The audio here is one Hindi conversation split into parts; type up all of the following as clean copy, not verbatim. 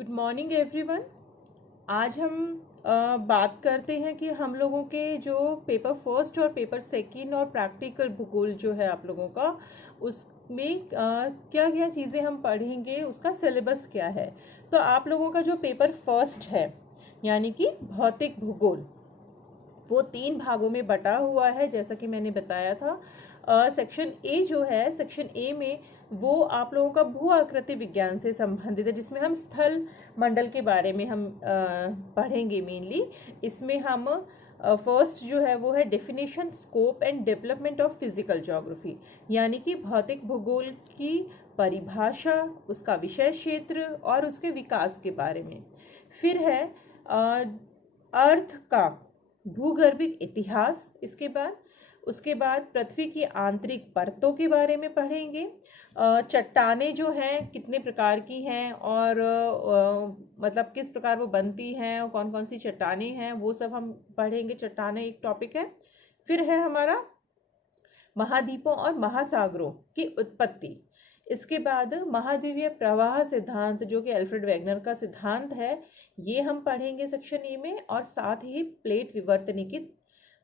Good morning everyone. आज हम बात करते हैं कि हम लोगों के जो पेपर फर्स्ट और पेपर सेकंड और प्रैक्टिकल भूगोल जो है आप लोगों का, उसमें क्या क्या चीज़ें हम पढ़ेंगे, उसका सिलेबस क्या है। तो आप लोगों का जो पेपर फर्स्ट है यानी कि भौतिक भूगोल, वो 3 भागों में बटा हुआ है जैसा कि मैंने बताया था। सेक्शन ए जो है, सेक्शन ए में वो आप लोगों का भू आकृति विज्ञान से संबंधित है, जिसमें हम स्थल मंडल के बारे में हम पढ़ेंगे मेनली। इसमें हम फर्स्ट जो है वो है definition, scope and development of physical geography, यानी कि भौतिक भूगोल की परिभाषा, उसका विषय क्षेत्र और उसके विकास के बारे में। फिर है अर्थ का भूगर्भिक इतिहास। उसके बाद पृथ्वी की आंतरिक परतों के बारे में पढ़ेंगे। चट्टानें जो हैं कितने प्रकार की हैं और मतलब किस प्रकार वो बनती हैं और कौन कौन सी चट्टानें हैं, वो सब हम पढ़ेंगे। चट्टानें एक टॉपिक है। फिर है हमारा महाद्वीपों और महासागरों की उत्पत्ति। इसके बाद महाद्वीपीय प्रवाह सिद्धांत, जो कि अल्फ्रेड वेगनर का सिद्धांत है, ये हम पढ़ेंगे सेक्शन ए में। और साथ ही प्लेट विवर्तनिकी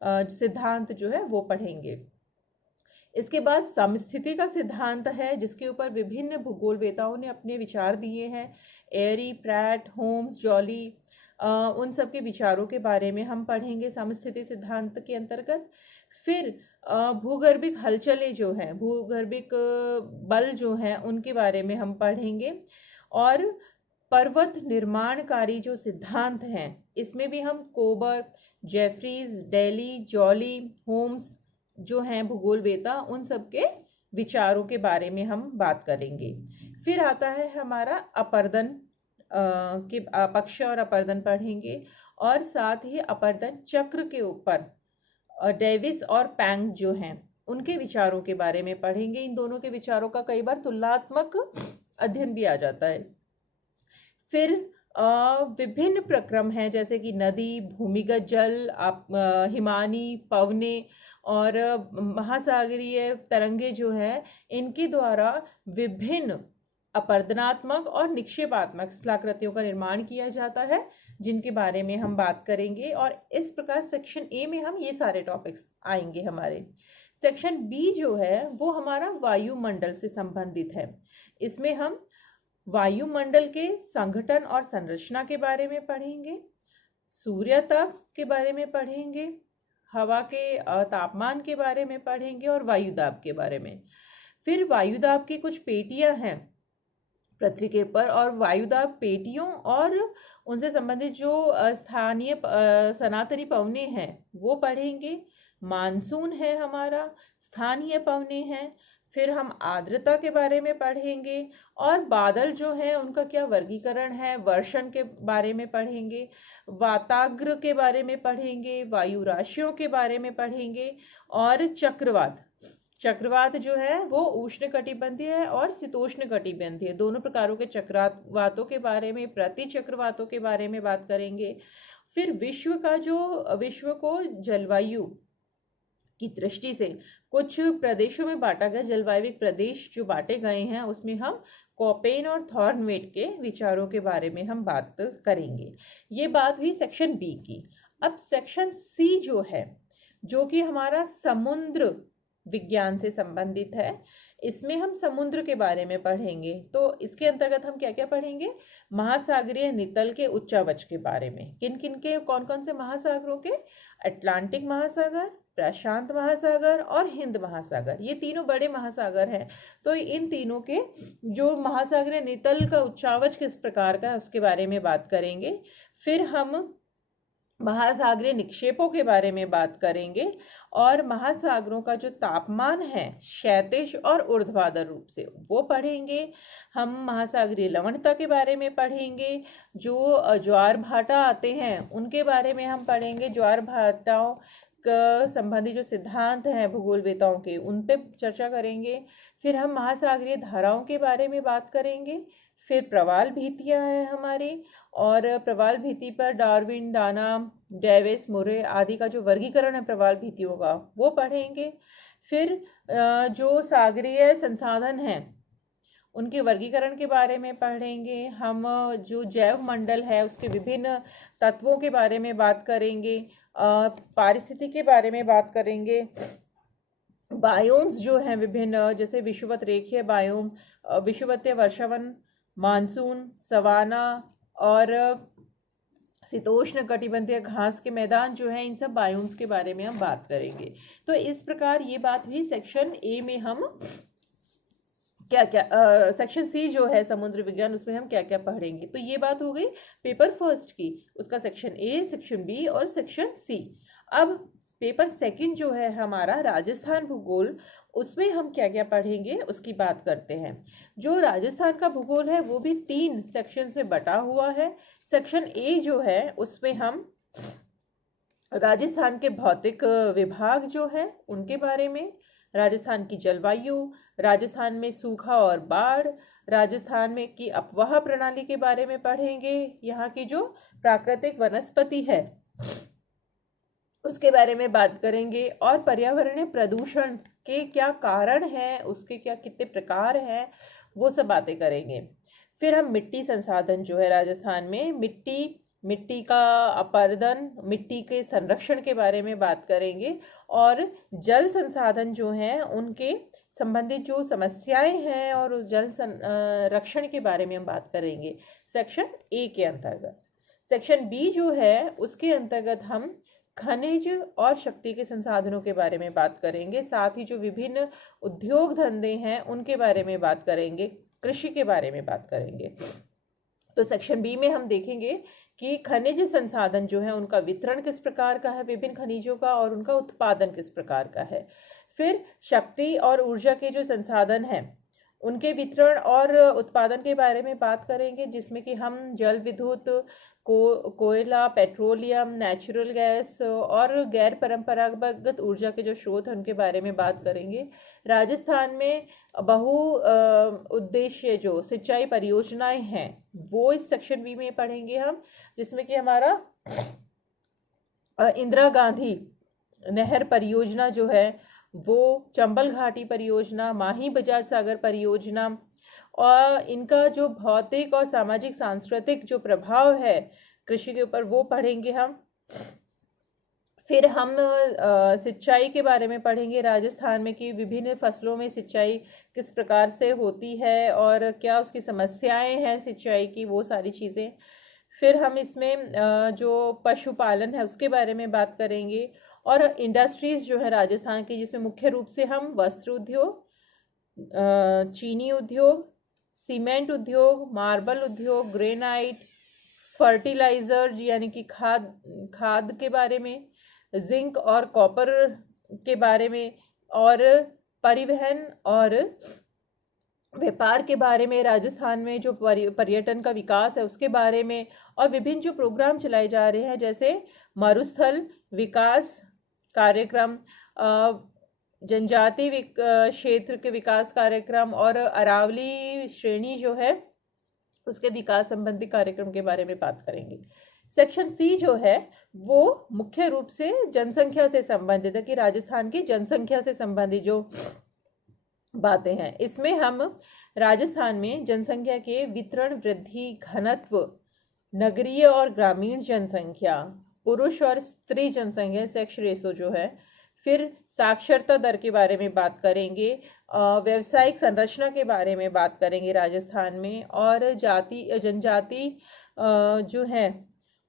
सिद्धांत जो है वो पढ़ेंगे। इसके बाद समस्थिति का सिद्धांत है, जिसके ऊपर विभिन्न भूगोलवेताओं ने अपने विचार दिए हैं। एरी, प्रैट, होम्स, जॉली, उन सब के विचारों के बारे में हम पढ़ेंगे समस्थिति सिद्धांत के अंतर्गत। फिर भूगर्भिक हलचलें जो हैं, भूगर्भिक बल जो हैं, उनके बारे में हम पढ़ेंगे। और पर्वत निर्माणकारी जो सिद्धांत हैं, इसमें भी हम कोबर, जेफरीज, डेली, जॉली, होम्स जो हैं भूगोलवेता, उन सब के विचारों के बारे में हम बात करेंगे। फिर आता है हमारा अपर्दन के पक्ष और अपर्दन पढ़ेंगे। और साथ ही अपर्दन चक्र के ऊपर डेविस और पैंग जो हैं, उनके विचारों के बारे में पढ़ेंगे। इन दोनों के विचारों का कई बार तुलनात्मक अध्ययन भी आ जाता है। फिर विभिन्न प्रक्रम हैं, जैसे कि नदी, भूमिगत जल, हिमानी, पवने और महासागरीय तरंगे जो है, इनके द्वारा विभिन्न अपर्दनात्मक और निक्षेपात्मक स्थलाकृतियों का निर्माण किया जाता है, जिनके बारे में हम बात करेंगे। और इस प्रकार सेक्शन ए में हम ये सारे टॉपिक्स आएंगे हमारे। सेक्शन बी जो है वो हमारा वायुमंडल से संबंधित है। इसमें हम वायुमंडल के संगठन और संरचना के बारे में पढ़ेंगे, सूर्य ताप के बारे में पढ़ेंगे, हवा के तापमान के बारे में पढ़ेंगे और वायुदाब के बारे में। फिर वायुदाब की कुछ पेटियां हैं पृथ्वी के ऊपर, और वायुदाब पेटियों और उनसे संबंधित जो स्थानीय सनातनी पवने हैं वो पढ़ेंगे। मानसून है हमारा, स्थानीय पवने हैं। फिर हम आर्द्रता के बारे में पढ़ेंगे और बादल जो हैं उनका क्या वर्गीकरण है, वर्षण के बारे में पढ़ेंगे। वाताग्र के बारे में पढ़ेंगे, वायु राशियों के बारे में पढ़ेंगे। और चक्रवात जो है वो उष्ण कटिबंधीय है और शीतोष्ण कटिबंधीय, दोनों प्रकारों के चक्रवातों के बारे में, प्रति चक्रवातों के बारे में बात करेंगे। फिर विश्व को जलवायु की दृष्टि से कुछ प्रदेशों में बांटा गया, जलवायु प्रदेश जो बांटे गए हैं, उसमें हम कोपेन और थॉर्नवेट के विचारों के बारे में हम बात करेंगे। ये बात हुई सेक्शन बी की। अब सेक्शन सी जो है, जो कि हमारा समुद्र विज्ञान से संबंधित है, इसमें हम समुद्र के बारे में पढ़ेंगे। तो इसके अंतर्गत हम क्या क्या पढ़ेंगे? महासागरीय नितल के उच्चावच के बारे में। किन किन के, कौन कौन से महासागरों के? अटलांटिक महासागर, प्रशांत महासागर और हिंद महासागर, ये तीनों बड़े महासागर हैं। तो इन तीनों के जो महासागरीय नितल का उच्चावच किस प्रकार का है, उसके बारे में बात करेंगे। फिर हम महासागरीय निक्षेपों के बारे में बात करेंगे और महासागरों का जो तापमान है क्षैतिज और ऊर्ध्वाधर रूप से, वो पढ़ेंगे। हम महासागरीय लवणता के बारे में पढ़ेंगे। जो ज्वार भाटा आते हैं उनके बारे में हम पढ़ेंगे। ज्वार भाटाओं संबंधी जो सिद्धांत हैं भूगोलवेताओं के, उन पे चर्चा करेंगे। फिर हम महासागरीय धाराओं के बारे में बात करेंगे। फिर प्रवाल भीतियां हैं हमारी, और प्रवाल भीति पर डार्विन, डाना, डेविस, मुरे आदि का जो वर्गीकरण है प्रवाल भीतियों का, वो पढ़ेंगे। फिर जो सागरीय संसाधन हैं उनके वर्गीकरण के बारे में पढ़ेंगे। हम जो जैव मंडल है उसके विभिन्न तत्वों के बारे में बात करेंगे, पारिस्थितिकी के बारे में बात करेंगे, बायोम्स जो हैं विभिन्न, जैसे विषुवत रेखीय बायोम, विषुवतीय वर्षावन, मानसून, सवाना और शीतोष्ण कटिबंधीय घास के मैदान जो है, इन सब बायोम्स के बारे में हम बात करेंगे। तो इस प्रकार ये बात हुई सेक्शन ए में हम क्या क्या, सेक्शन सी जो है समुद्र विज्ञान, उसमें हम क्या क्या पढ़ेंगे। तो ये बात हो गई पेपर फर्स्ट की, उसका सेक्शन ए, सेक्शन बी और सेक्शन सी। अब पेपर सेकंड जो है हमारा राजस्थान भूगोल, उसमें हम क्या क्या पढ़ेंगे उसकी बात करते हैं। जो राजस्थान का भूगोल है वो भी 3 सेक्शन से बटा हुआ है। सेक्शन ए जो है उसमें हम राजस्थान के भौतिक विभाग जो है उनके बारे में, राजस्थान की जलवायु, राजस्थान में सूखा और बाढ़, राजस्थान में की अपवाह प्रणाली के बारे में पढ़ेंगे, यहाँ की जो प्राकृतिक वनस्पति है उसके बारे में बात करेंगे, और पर्यावरणीय प्रदूषण के क्या कारण हैं, उसके क्या कितने प्रकार हैं, वो सब बातें करेंगे। फिर हम मिट्टी संसाधन जो है राजस्थान में, मिट्टी का अपरदन, मिट्टी के संरक्षण के बारे में बात करेंगे, और जल संसाधन जो हैं उनके संबंधित जो समस्याएं हैं और उस जल संरक्षण के बारे में हम बात करेंगे सेक्शन ए के अंतर्गत। सेक्शन बी जो है उसके अंतर्गत हम खनिज और शक्ति के संसाधनों के बारे में बात करेंगे, साथ ही जो विभिन्न उद्योग धंधे हैं उनके बारे में बात करेंगे, कृषि के बारे में बात करेंगे। तो सेक्शन बी में हम देखेंगे कि खनिज संसाधन जो है उनका वितरण किस प्रकार का है, विभिन्न खनिजों का, और उनका उत्पादन किस प्रकार का है। फिर शक्ति और ऊर्जा के जो संसाधन हैं उनके वितरण और उत्पादन के बारे में बात करेंगे, जिसमें कि हम जल विद्युत, कोयला, पेट्रोलियम, नेचुरल गैस और गैर परंपरागत ऊर्जा के जो स्रोत हैं उनके बारे में बात करेंगे। राजस्थान में बहु उद्देश्य जो सिंचाई परियोजनाएं हैं वो इस सेक्शन बी में पढ़ेंगे हम, जिसमें कि हमारा इंदिरा गांधी नहर परियोजना जो है वो, चंबल घाटी परियोजना, माही बजाज सागर परियोजना, और इनका जो भौतिक और सामाजिक सांस्कृतिक जो प्रभाव है कृषि के ऊपर वो पढ़ेंगे हम। फिर हम सिंचाई के बारे में पढ़ेंगे राजस्थान में कि विभिन्न फसलों में सिंचाई किस प्रकार से होती है और क्या उसकी समस्याएं हैं सिंचाई की, वो सारी चीज़ें। फिर हम इसमें जो पशुपालन है उसके बारे में बात करेंगे, और इंडस्ट्रीज जो है राजस्थान की, जिसमें मुख्य रूप से हम वस्त्र उद्योग, चीनी उद्योग, सीमेंट उद्योग, मार्बल उद्योग, ग्रेनाइट, फर्टिलाइजर यानी कि खाद के बारे में, जिंक और कॉपर के बारे में, और परिवहन और व्यापार के बारे में, राजस्थान में जो पर्यटन का विकास है उसके बारे में, और विभिन्न जो प्रोग्राम चलाए जा रहे हैं जैसे मरुस्थल विकास कार्यक्रम, जनजाति क्षेत्र के विकास कार्यक्रम, और अरावली श्रेणी जो है उसके विकास संबंधी कार्यक्रम के बारे में बात करेंगे। सेक्शन सी जो है वो मुख्य रूप से जनसंख्या से संबंधित है, कि राजस्थान की जनसंख्या से संबंधित जो बातें हैं। इसमें हम राजस्थान में जनसंख्या के वितरण, वृद्धि, घनत्व, नगरीय और ग्रामीण जनसंख्या, पुरुष और स्त्री जनसंख्या, सेक्स रेशो जो है, फिर साक्षरता दर के बारे में बात करेंगे, व्यावसायिक संरचना के बारे में बात करेंगे राजस्थान में, और जनजाति जो है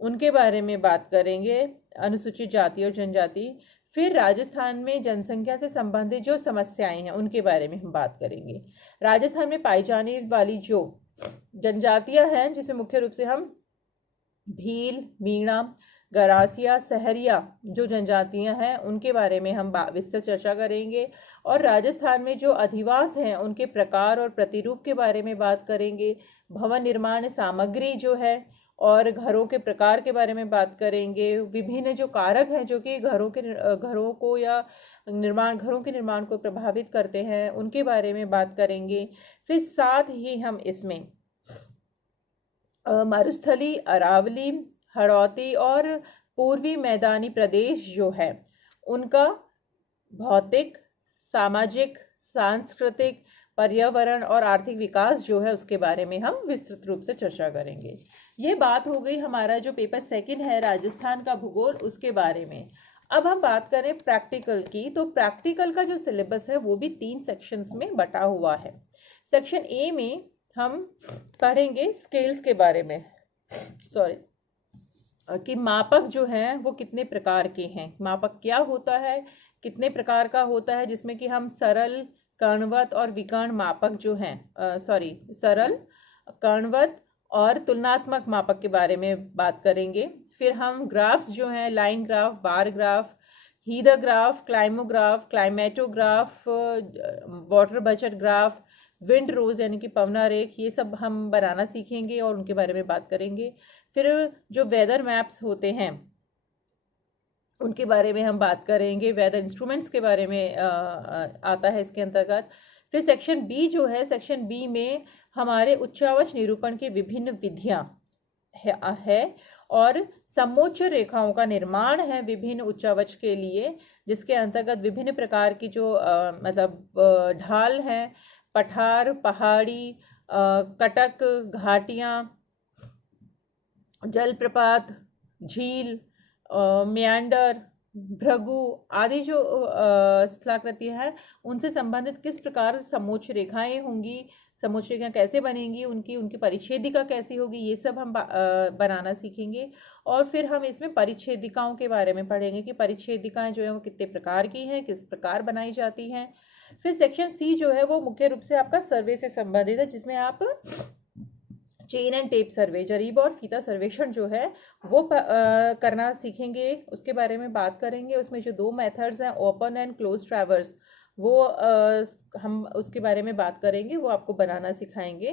उनके बारे में बात करेंगे, अनुसूचित जाति और जनजाति। फिर राजस्थान में जनसंख्या से संबंधित जो समस्याएं हैं उनके बारे में हम बात करेंगे। राजस्थान में पाई जाने वाली जो जनजातियां हैं, जिसमें मुख्य रूप से हम भील, मीणा, गरासिया, सहरिया जो जनजातियां हैं उनके बारे में हम विस्तृत चर्चा करेंगे, और राजस्थान में जो अधिवास हैं उनके प्रकार और प्रतिरूप के बारे में बात करेंगे। भवन निर्माण सामग्री जो है और घरों के प्रकार के बारे में बात करेंगे। विभिन्न जो कारक हैं जो कि घरों को या घरों के निर्माण को प्रभावित करते हैं उनके बारे में बात करेंगे। फिर साथ ही हम इसमें मरुस्थली, अरावली, हड़ौती और पूर्वी मैदानी प्रदेश जो है उनका भौतिक, सामाजिक, सांस्कृतिक, पर्यावरण और आर्थिक विकास जो है उसके बारे में हम विस्तृत रूप से चर्चा करेंगे। ये बात हो गई हमारा जो पेपर सेकंड है राजस्थान का भूगोल उसके बारे में। अब हम बात करें प्रैक्टिकल की, तो प्रैक्टिकल का जो सिलेबस है वो भी 3 सेक्शंस में बटा हुआ है। सेक्शन ए में हम पढ़ेंगे स्केल्स के बारे में, कि मापक जो हैं वो कितने प्रकार के हैं, मापक क्या होता है, कितने प्रकार का होता है, जिसमें कि हम सरल, कणवत और विकर्ण मापक जो हैं, सरल, कणवत और तुलनात्मक मापक के बारे में बात करेंगे। फिर हम ग्राफ्स जो हैं, line graph, bar graph, hythergraph, climograph, climatograph, water budget graph, wind rose यानी कि पवनारेख, ये सब हम बनाना सीखेंगे और उनके बारे में बात करेंगे। फिर जो वेदर मैप्स होते हैं उनके बारे में हम बात करेंगे, वेदर इंस्ट्रूमेंट्स के बारे में आता है इसके अंतर्गत। फिर सेक्शन बी जो है, सेक्शन बी में हमारे उच्चावच निरूपण की विभिन्न विधियां है और समोच्च रेखाओं का निर्माण है विभिन्न उच्चावच के लिए, जिसके अंतर्गत विभिन्न प्रकार की जो ढाल हैं, पठार, पहाड़ी, कटक, घाटियां, जलप्रपात, झील, म्यांडर, भृगु आदि जो स्थलाकृतियां हैं उनसे संबंधित किस प्रकार समोच्च रेखाएं होंगी, समोच्च रेखाएं कैसे बनेंगी, उनकी परिच्छेदिका कैसी होगी, ये सब हम बनाना सीखेंगे। और फिर हम इसमें परिच्छेदिकाओं के बारे में पढ़ेंगे कि परिच्छेदिकाएं जो है वो कितने प्रकार की हैं, किस प्रकार बनाई जाती हैं। फिर सेक्शन सी जो है वो मुख्य रूप से आपका सर्वे से संबंधित है, जिसमें आप चेन एंड टेप सर्वे, जरीब और फीता सर्वेक्षण जो है वो करना सीखेंगे, उसके बारे में बात करेंगे। उसमें जो 2 मेथड्स हैं, ओपन एंड क्लोज ट्रैवर्स, वो हम उसके बारे में बात करेंगे, वो आपको बनाना सिखाएंगे।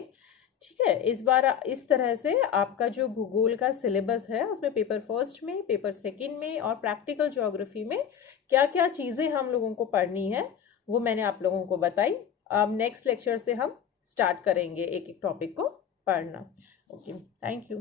ठीक है, इस बार इस तरह से आपका जो भूगोल का सिलेबस है उसमें पेपर फर्स्ट में, पेपर सेकंड में और प्रैक्टिकल ज्योग्राफी में क्या क्या चीज़ें हम लोगों को पढ़नी है वो मैंने आप लोगों को बताई। अब नेक्स्ट लेक्चर से हम स्टार्ट करेंगे एक एक टॉपिक को पढ़ना। Okay, thank you.